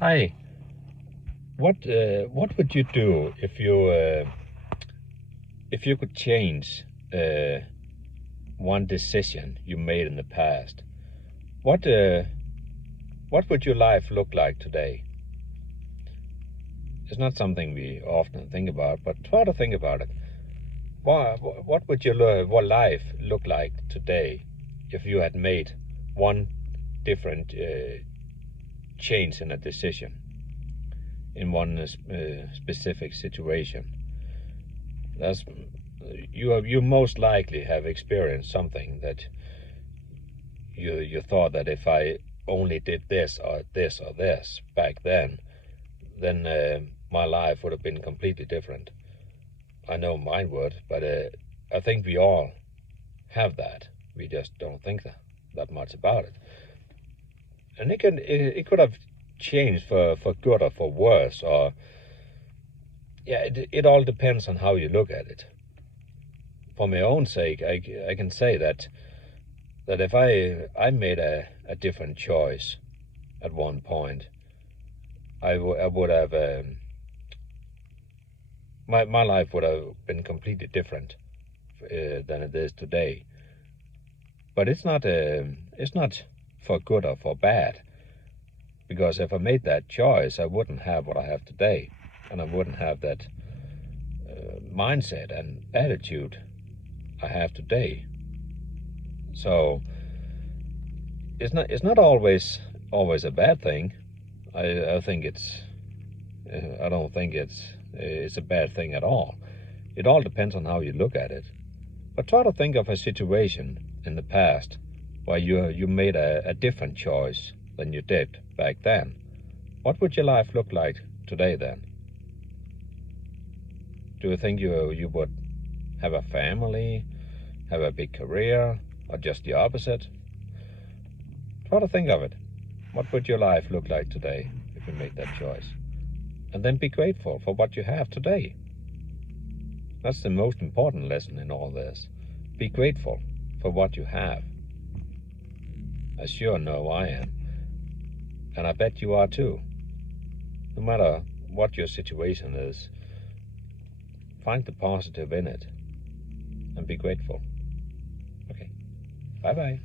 Hi. What would you do if you could change one decision you made in the past? What what would your life look like today? It's not something we often think about, but try to think about it. What would your life look like today if you had made one different change in a decision in one specific situation? That's you most likely have experienced something that you thought that if I only did this or this or this back then my life would have been completely different. I know mine would, but I think we all have that. We just don't think that much about it. And it could have changed for good or for worse, or yeah, it all depends on how you look at it. For my own sake, I can say that if I made a different choice at one point, I would have my life would have been completely different than it is today. But it's not for good or for bad, because if I made that choice, I wouldn't have what I have today, and I wouldn't have that mindset and attitude I have today. So it's not always a bad thing. I think I don't think it's a bad thing at all. It all depends on how you look at it. But try to think of a situation in the past where you made a different choice than you did back then. What would your life look like today then? Do you think you would have a family, have a big career, or just the opposite? Try to think of it. What would your life look like today if you made that choice? And then be grateful for what you have today. That's the most important lesson in all this. Be grateful for what you have. I sure know I am. And I bet you are too. No matter what your situation is, find the positive in it and be grateful. Okay. Bye-bye.